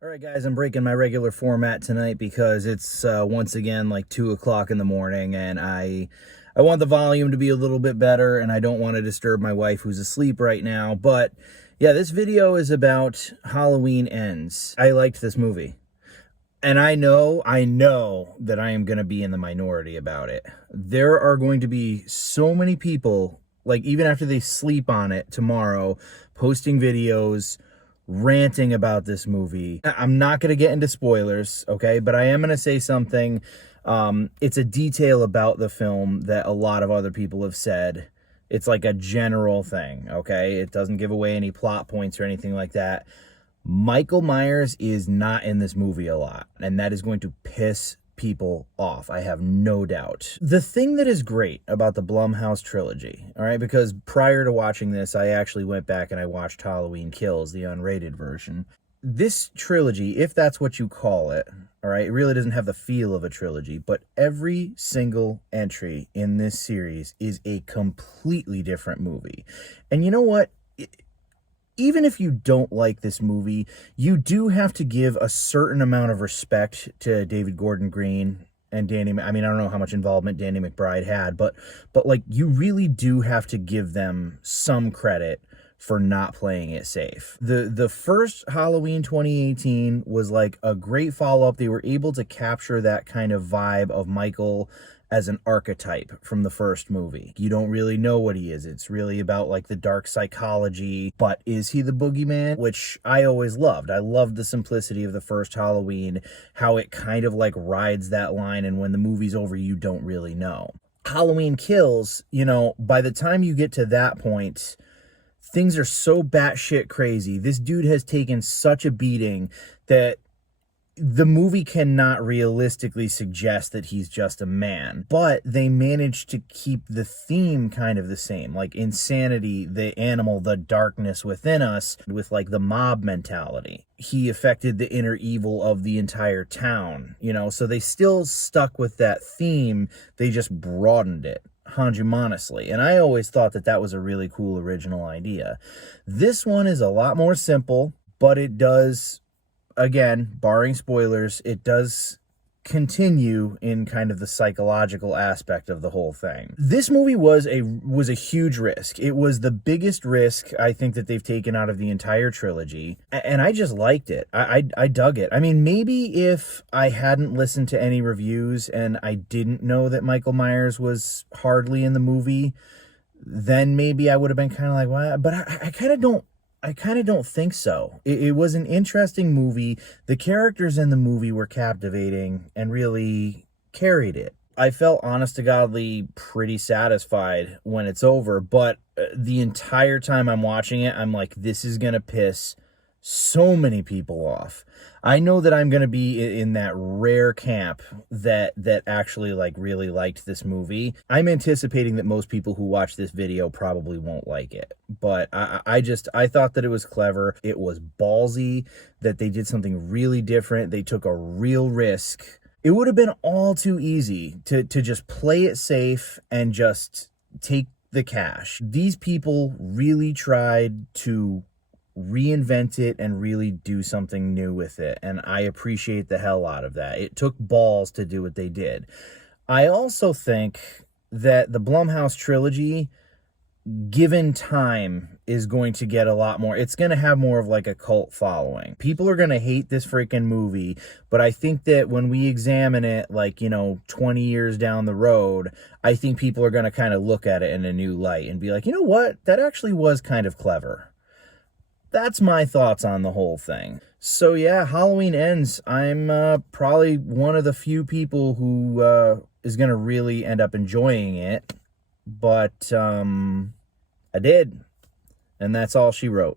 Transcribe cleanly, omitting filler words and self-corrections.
All right, guys, I'm breaking my regular format tonight because it's once again like 2 o'clock in the morning, and I want the volume to be a little bit better, and I don't want to disturb my wife who's asleep right now. But yeah, this video is about Halloween Ends. I liked this movie. And I know that I am going to be in the minority about it. There are going to be so many people, like even after they sleep on it tomorrow, posting videos, ranting about this movie. I'm not going to get into spoilers, okay? But I am going to say something. It's a detail about the film that a lot of other people have said. It's like a general thing, okay? It doesn't give away any plot points or anything like that. Michael Myers is not in this movie a lot, and that is going to piss people off. I have no doubt. The thing that is great about the Blumhouse trilogy, all right, because prior to watching this, I actually went back and I watched Halloween Kills, the unrated version. This trilogy, if that's what you call it, all right, it really doesn't have the feel of a trilogy, but every single entry in this series is a completely different movie. And you know what? Even if you don't like this movie, you do have to give a certain amount of respect to David Gordon Green and Danny. I mean, I don't know how much involvement Danny McBride had, but like, you really do have to give them some credit for not playing it safe. The first Halloween 2018 was like a great follow-up. They were able to capture that kind of vibe of Michael as an archetype from the first movie. You don't really know what he is. It's really about like the dark psychology, but is he the boogeyman? Which I always loved. I loved the simplicity of the first Halloween, how it kind of like rides that line, and when the movie's over, you don't really know. Halloween Kills, you know, by the time you get to that point, things are so batshit crazy. This dude has taken such a beating that the movie cannot realistically suggest that he's just a man, but they managed to keep the theme kind of the same, like insanity, the animal, the darkness within us, with like the mob mentality. He affected the inner evil of the entire town, you know, so they still stuck with that theme. They just broadened it honjumonously, and I always thought that that was a really cool original idea. This one is a lot more simple, but it does, again, barring spoilers, it does continue in kind of the psychological aspect of the whole thing. This movie was a huge risk. It was the biggest risk I think that they've taken out of the entire trilogy, and I just liked it. I dug it. I mean, maybe if I hadn't listened to any reviews and I didn't know that Michael Myers was hardly in the movie, then maybe I would have been kind of like, what? But I kind of don't think so. It was an interesting movie. The characters in the movie were captivating and really carried it. I felt, honest to godly, pretty satisfied when it's over, but the entire time I'm watching it, I'm like, this is going to piss so many people off. I know that I'm going to be in that rare camp that actually like really liked this movie. I'm anticipating that most people who watch this video probably won't like it, but I thought that it was clever. It was ballsy that they did something really different. They took a real risk. It would have been all too easy to just play it safe and just take the cash. These people really tried to reinvent it and really do something new with it, and I appreciate the hell out of that. It took balls to do what they did. I also think that the Blumhouse trilogy, given time, is going to get a lot more. It's going to have more of like a cult following. People are going to hate this freaking movie, but I think that when we examine it, like, you know, 20 years down the road, I think people are going to kind of look at it in a new light and be like, you know what, that actually was kind of clever. That's my thoughts on the whole thing. So yeah, Halloween Ends. I'm probably one of the few people who is going to really end up enjoying it. But I did. And that's all she wrote.